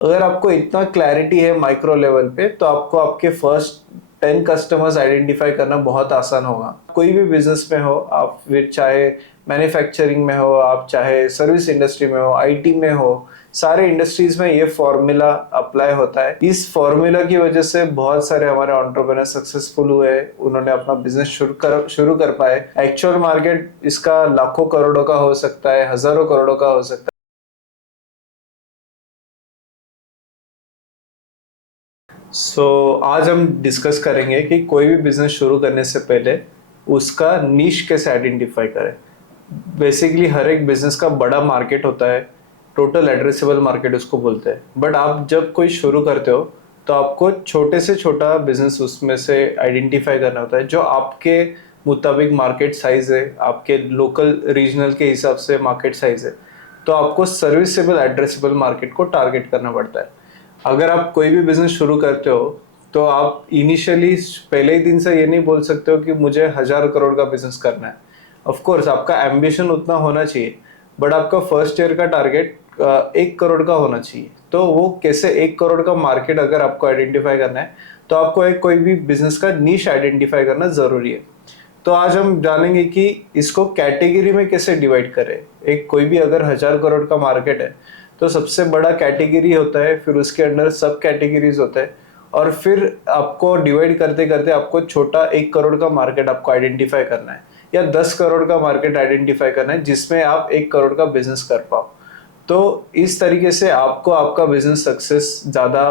अगर आपको इतना क्लैरिटी है माइक्रो लेवल पे, तो आपको आपके फर्स्ट 10 कस्टमर्स आइडेंटिफाई करना बहुत आसान होगा। कोई भी बिजनेस में हो आप, फिर चाहे मैन्युफैक्चरिंग में हो, आप चाहे सर्विस इंडस्ट्री में हो, आईटी में हो, सारे इंडस्ट्रीज में ये फॉर्मूला अप्लाई होता है। इस फॉर्मूला की वजह से बहुत सारे हमारे एंटरप्रेन्योर सक्सेसफुल हुए, उन्होंने अपना बिजनेस शुरू कर पाए। एक्चुअल मार्केट इसका लाखों करोड़ों का हो सकता है, हजारों करोड़ों का हो सकता है। आज हम डिस्कस करेंगे कि कोई भी बिजनेस शुरू करने से पहले उसका नीश कैसे आइडेंटिफाई करें। बेसिकली हर एक बिजनेस का बड़ा मार्केट होता है, टोटल एड्रेसेबल मार्केट उसको बोलते हैं। बट आप जब कोई शुरू करते हो तो आपको छोटे से छोटा बिजनेस उसमें से आइडेंटिफाई करना होता है, जो आपके मुताबिक मार्केट साइज है, आपके लोकल रीजनल के हिसाब से मार्केट साइज है। तो आपको सर्विसेबल एड्रेसेबल मार्केट को टारगेट करना पड़ता है। अगर आप कोई भी बिजनेस शुरू करते हो तो आप इनिशियली पहले ही दिन से ये नहीं बोल सकते हो कि मुझे 1,000 करोड़ का बिजनेस करना है। ऑफ कोर्स आपका एम्बिशन उतना होना चाहिए, बट आपका फर्स्ट ईयर का टारगेट 1 करोड़ का होना चाहिए। तो वो कैसे 1 करोड़ का मार्केट अगर आपको आइडेंटिफाई करना है, तो आपको एक कोई भी बिजनेस का नीश आइडेंटिफाई करना जरूरी है। तो आज हम जानेंगे कि इसको कैटेगरी में कैसे डिवाइड करें। एक कोई भी अगर 1,000 करोड़ का मार्केट है, तो सबसे बड़ा कैटेगरी होता है, फिर उसके अंदर सब कैटेगरीज होता है, और फिर आपको डिवाइड करते करते आपको छोटा 1 करोड़ का मार्केट आपको आइडेंटिफाई करना है, या 10 करोड़ का मार्केट आइडेंटिफाई करना है जिसमें आप 1 करोड़ का बिजनेस कर पाओ। तो इस तरीके से आपको आपका बिजनेस सक्सेस ज़्यादा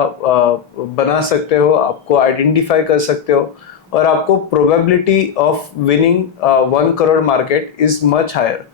बना सकते हो, आपको आइडेंटिफाई कर सकते हो, और आपको probability of winning 1 crore market is much higher.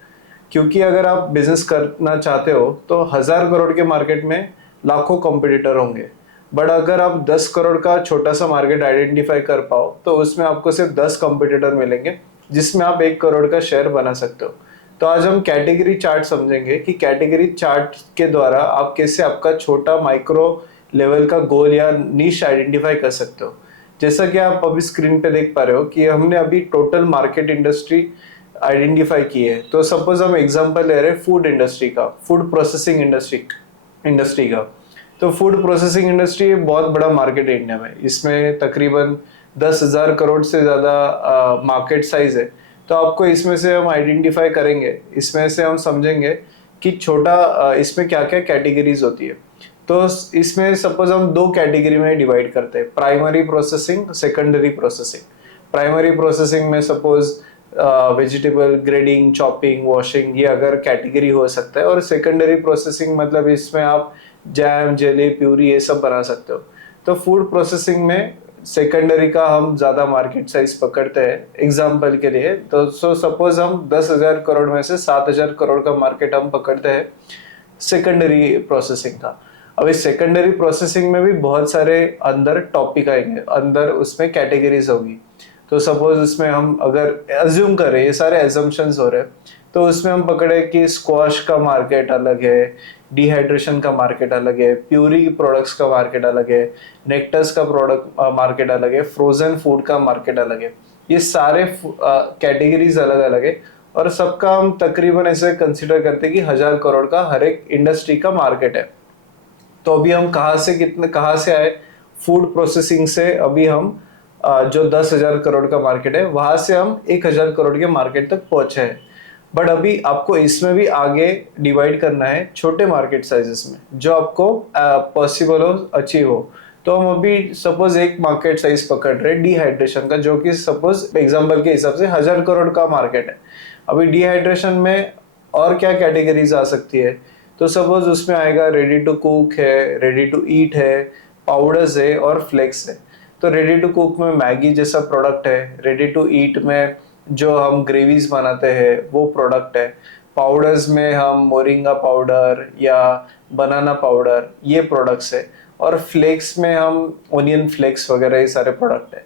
क्योंकि अगर आप बिजनेस करना चाहते हो तो 1,000 करोड़ के मार्केट में लाखों कॉम्पिटिटर होंगे, बट अगर आप 10 करोड़ का छोटा सा मार्केट आइडेंटिफाई कर पाओ तो उसमें आपको सिर्फ 10 कॉम्पिटिटर मिलेंगे, जिसमें आप 1 करोड़ का शेयर बना सकते हो। तो आज हम कैटेगरी चार्ट समझेंगे कि कैटेगरी चार्ट के द्वारा आप कैसे आपका छोटा माइक्रो लेवल का गोल या नीश आइडेंटिफाई कर सकते हो। जैसा कि आप अभी स्क्रीन पे देख पा रहे हो कि हमने अभी टोटल मार्केट इंडस्ट्री आइडेंटिफाई की है। तो सपोज हम एग्जांपल ले रहे हैं फूड इंडस्ट्री का, फूड प्रोसेसिंग इंडस्ट्री का। तो फूड प्रोसेसिंग इंडस्ट्री बहुत बड़ा मार्केट है इंडिया में, इसमें तकरीबन 10,000 करोड़ से ज़्यादा मार्केट साइज है। तो आपको इसमें से हम आइडेंटिफाई करेंगे, इसमें से हम समझेंगे कि छोटा इसमें क्या क्या कैटेगरीज होती है। तो इसमें सपोज हम दो कैटेगरी में डिवाइड करते हैं, primary processing, secondary processing. Primary processing में suppose vegetable grading, chopping, washing, ये अगर कैटेगरी हो सकता है। और सेकेंडरी प्रोसेसिंग मतलब इसमें आप जैम, जेली, प्यूरी ये सब बना सकते हो। तो फूड प्रोसेसिंग में सेकेंडरी का हम ज्यादा मार्केट साइज पकड़ते हैं एग्जाम्पल के लिए। तो सपोज हम 10,000 करोड़ में से 7,000 करोड़ का मार्केट हम पकड़ते हैं सेकेंडरी प्रोसेसिंग का। अब इस सेकेंडरी प्रोसेसिंग में भी बहुत सारे अंदर टॉपिक आएंगे, अंदर उसमें कैटेगरीज होगी। तो सपोज उसमें हम अगर अज्यूम करें, ये सारे एजम्पशंस हो रहे हैं, तो उसमें हम पकड़े कि स्क्वाश का मार्केट अलग है, डिहाइड्रेशन का मार्केट अलग है, प्यूरी प्रोडक्ट्स का मार्केट अलग है, नेक्टर्स का प्रोडक्ट मार्केट अलग है, फ्रोजन फूड का मार्केट अलग है। ये सारे कैटेगरीज अलग अलग है, और सबका हम तकरीबन ऐसे कंसिडर करते हैं कि 1,000 करोड़ का हर एक इंडस्ट्री का मार्केट है। तो अभी हम कहाँ से आए, फूड प्रोसेसिंग से। अभी हम जो 10,000 करोड़ का मार्केट है वहां से हम 1,000 करोड़ के मार्केट तक पहुंचे हैं। बट अभी आपको इसमें भी आगे डिवाइड करना है छोटे मार्केट साइजेस में, जो आपको पॉसिबल हो, अचीव हो। तो हम अभी सपोज एक मार्केट साइज पकड़ रहे हैं डिहाइड्रेशन का, जो कि सपोज एग्जांपल के हिसाब से 1,000 करोड़ का मार्केट है। अभी डिहाइड्रेशन में और क्या कैटेगरीज आ सकती है, तो सपोज उसमें आएगा रेडी टू कुक है, रेडी टू ईट है, पाउडर्स है और फ्लेक्स है। तो रेडी टू कुक में मैगी जैसा प्रोडक्ट है, रेडी टू ईट में जो हम ग्रेवीज बनाते हैं वो प्रोडक्ट है, पाउडर्स में हम मोरिंगा पाउडर या बनाना पाउडर ये प्रोडक्ट्स है, और फ्लेक्स में हम ओनियन फ्लेक्स वगैरह ये सारे प्रोडक्ट है।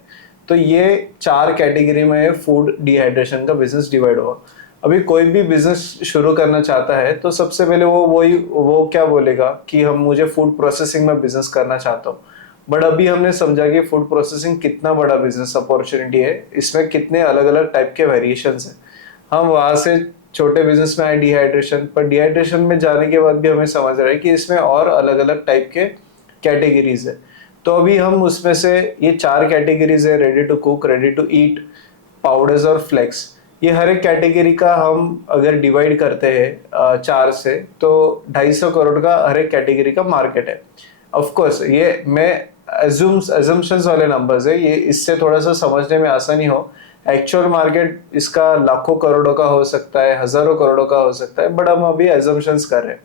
तो ये 4 कैटेगरी में फूड डिहाइड्रेशन का बिजनेस डिवाइड हुआ। अभी कोई भी बिजनेस शुरू करना चाहता है तो सबसे पहले वो क्या बोलेगा कि हम मुझे फूड प्रोसेसिंग में बिजनेस करना चाहता हूँ। बट अभी हमने समझा कि फूड प्रोसेसिंग कितना बड़ा बिजनेस अपॉर्चुनिटी है, इसमें कितने अलग अलग टाइप के वेरिएशंस हैं। हम वहां से छोटे बिजनेस में है डिहाइड्रेशन, पर डिहाइड्रेशन में जाने के बाद भी हमें समझ रहा है कि इसमें और अलग अलग टाइप के कैटेगरीज है। तो अभी हम उसमें से ये 4 कैटेगरीज है, ready to cook, ready to eat, powders और फ्लेक्स। ये हर एक कैटेगरी का हम अगर डिवाइड करते हैं 4 से, तो 250 करोड़ का हर एक कैटेगरी का मार्केट है। ऑफ कोर्स ये मैं एजम्पशंस वाले नंबर्स है, ये इससे थोड़ा सा समझने में आसानी हो। एक्चुअल मार्केट इसका लाखों करोड़ों का हो सकता है, हजारों करोड़ों का हो सकता है, बट हम अभी एजम्पशंस कर रहे हैं।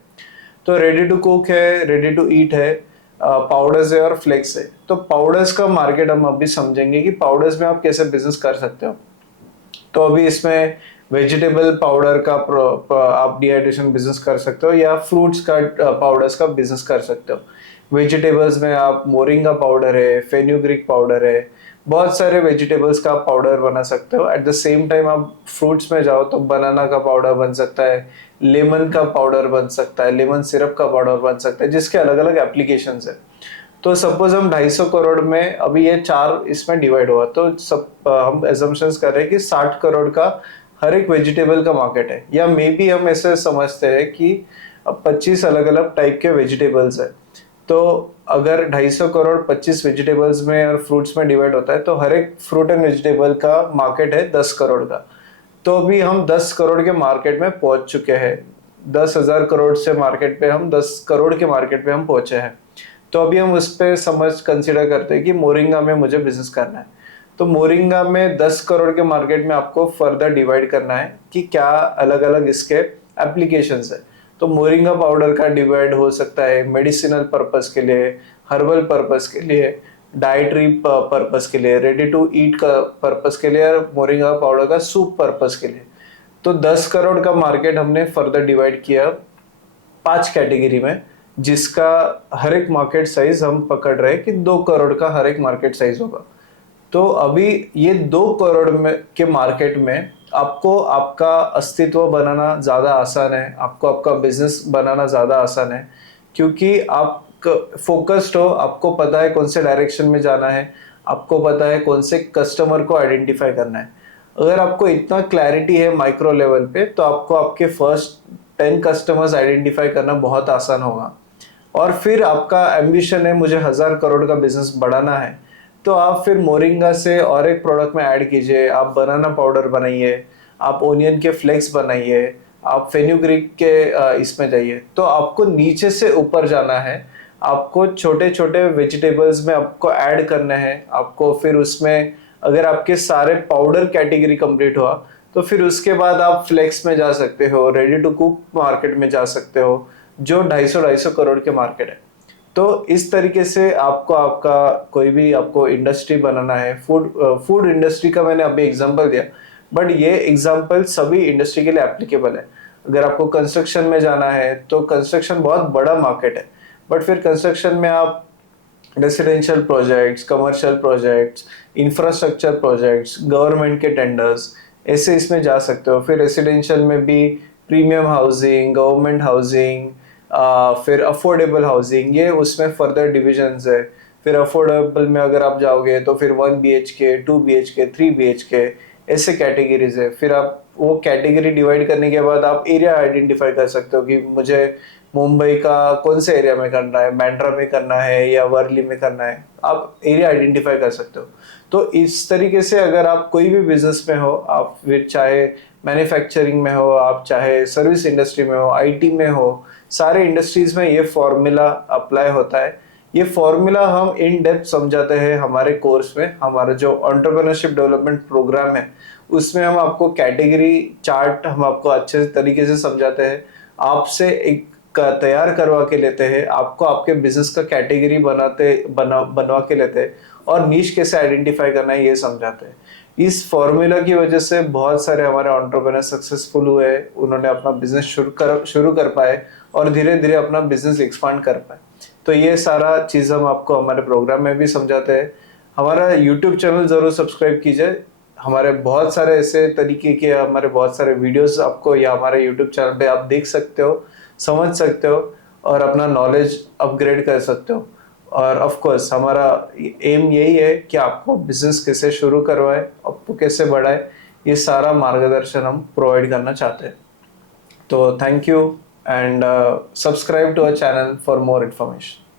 तो रेडी टू कुक है, रेडी टू ईट है, पाउडर्स है और फ्लेक्स है। तो पाउडर्स का मार्केट हम अभी समझेंगे कि पाउडर्स में आप कैसे बिजनेस कर सकते हो। तो अभी इसमें वेजिटेबल पाउडर का आप डिहाइड्रेशन बिजनेस कर सकते हो, या फ्रूट्स का पाउडर्स का बिजनेस कर सकते हो। वेजिटेबल्स में आप मोरिंगा पाउडर है, फेन्यूग्रीक पाउडर है, बहुत सारे वेजिटेबल्स का पाउडर बना सकते हो। एट द सेम टाइम आप फ्रूट्स में जाओ तो बनाना का पाउडर बन सकता है, लेमन का पाउडर बन सकता है, लेमन सिरप का पाउडर बन सकता है, जिसके अलग अलग एप्लीकेशंस है। तो सपोज हम 250 करोड़ में अभी ये 4 इसमें डिवाइड हुआ, तो सब हम एजम्पशंस कर रहे हैं कि 60 करोड़ का हर एक वेजिटेबल का मार्केट है, या मे बी हम ऐसे समझते हैं कि 25 अलग अलग टाइप के वेजिटेबल्स है। तो अगर 250 करोड़ 25 वेजिटेबल्स में और फ्रूट्स में डिवाइड होता है, तो हर एक फ्रूट एंड वेजिटेबल का मार्केट है 10 करोड़ का। तो अभी हम 10 करोड़ के मार्केट में पहुंच चुके हैं। 10,000 करोड़ से मार्केट पे हम 10 करोड़ के मार्केट पे हम पहुंचे हैं। तो अभी हम उस पर समझ कंसिडर करते हैं कि मोरिंगा में मुझे बिजनेस करना है। तो मोरिंगा में 10 करोड़ के मार्केट में आपको फर्दर डिवाइड करना है कि क्या अलग अलग इसके एप्लीकेशंस है। तो मोरिंगा पाउडर का डिवाइड हो सकता है मेडिसिनल पर्पस के लिए, हर्बल पर्पस के लिए, डाइटरी पर्पस के लिए, रेडी टू ईट का पर्पस के लिए, और मोरिंगा पाउडर का सूप पर्पस के लिए। तो 10 करोड़ का मार्केट हमने फर्दर डिवाइड किया 5 कैटेगरी में, जिसका हर एक मार्केट साइज हम पकड़ रहे हैं कि 2 करोड़ का हर एक मार्केट साइज होगा। तो अभी ये 2 करोड़ में के मार्केट में आपको आपका अस्तित्व बनाना ज़्यादा आसान है, आपको आपका बिजनेस बनाना ज़्यादा आसान है, क्योंकि आप फोकस्ड हो, आपको पता है कौन से डायरेक्शन में जाना है, आपको पता है कौन से कस्टमर को आइडेंटिफाई करना है। अगर आपको इतना क्लैरिटी है माइक्रो लेवल पे, तो आपको आपके फर्स्ट 10 कस्टमर्स आइडेंटिफाई करना बहुत आसान होगा। और फिर आपका एम्बिशन है मुझे 1000 करोड़ का बिजनेस बढ़ाना है, तो आप फिर मोरिंगा से और एक प्रोडक्ट में ऐड कीजिए, आप बनाना पाउडर बनाइए, आप ओनियन के फ्लेक्स बनाइए, आप फेन्यूग्रीक के इसमें जाइए। तो आपको नीचे से ऊपर जाना है, आपको छोटे छोटे वेजिटेबल्स में आपको ऐड करना है। आपको फिर उसमें अगर आपके सारे पाउडर कैटेगरी कंप्लीट हुआ, तो फिर उसके बाद आप फ्लेक्स में जा सकते हो, रेडी टू कुक मार्केट में जा सकते हो, जो 250 करोड़ के मार्केट है। तो इस तरीके से आपको आपका कोई भी आपको इंडस्ट्री बनाना है, फूड इंडस्ट्री का मैंने अभी एग्जांपल दिया, बट ये एग्जांपल सभी इंडस्ट्री के लिए एप्लीकेबल है। अगर आपको कंस्ट्रक्शन में जाना है, तो कंस्ट्रक्शन बहुत बड़ा मार्केट है, बट फिर कंस्ट्रक्शन में आप residential projects, commercial projects, infrastructure projects, government के टेंडर्स, ऐसे इसमें जा सकते हो। फिर रेसिडेंशियल में भी प्रीमियम हाउसिंग, गवर्नमेंट हाउसिंग, फिर अफोर्डेबल हाउसिंग, ये उसमें फर्दर डिविजन्स है। फिर अफोर्डेबल में अगर आप जाओगे तो फिर 1 BHK, 2 BHK, 3 BHK, ऐसे कैटेगरीज है। फिर आप वो कैटेगरी डिवाइड करने के बाद आप एरिया आइडेंटिफाई कर सकते हो कि मुझे मुंबई का कौन से एरिया में करना है, बैंड्रा में करना है या वर्ली में करना है, आप एरिया आइडेंटिफाई कर सकते हो। तो इस तरीके से अगर आप कोई भी बिजनेस में हो, आप फिर चाहे मैन्युफैक्चरिंग में हो, आप चाहे सर्विस इंडस्ट्री में हो, आईटी में हो, सारे इंडस्ट्रीज में ये फॉर्मूला अप्लाई होता है। ये फॉर्मूला हम इन डेप्थ समझाते हैं हमारे कोर्स में, हमारा जो एंटरप्रेन्योरशिप डेवलपमेंट प्रोग्राम है उसमें हम आपको कैटेगरी चार्ट हम आपको अच्छे तरीके से समझाते हैं, आपसे एक तैयार करवा के लेते हैं, आपको आपके बिजनेस का कैटेगरी बनवा के लेते हैं, और नीश कैसे आइडेंटिफाई करना है ये समझाते हैं। इस फॉर्मूला की वजह से बहुत सारे हमारे एंटरप्रेन्योर सक्सेसफुल हुए, उन्होंने अपना बिजनेस शुरू कर पाए और धीरे धीरे अपना बिजनेस एक्सपांड कर पाए। तो ये सारा चीज़ हम आपको हमारे प्रोग्राम में भी समझाते हैं। हमारा यूट्यूब चैनल ज़रूर सब्सक्राइब कीजिए, हमारे बहुत सारे ऐसे तरीके के हमारे बहुत सारे वीडियोस आपको या हमारे यूट्यूब चैनल पे आप देख सकते हो, समझ सकते हो और अपना नॉलेज अपग्रेड कर सकते हो। और ऑफ कोर्स हमारा एम यही है कि आपको बिजनेस कैसे शुरू करवाए, आपको कैसे बढ़ाए, ये सारा मार्गदर्शन हम प्रोवाइड करना चाहते हैं। तो thank you and subscribe to our channel for more information.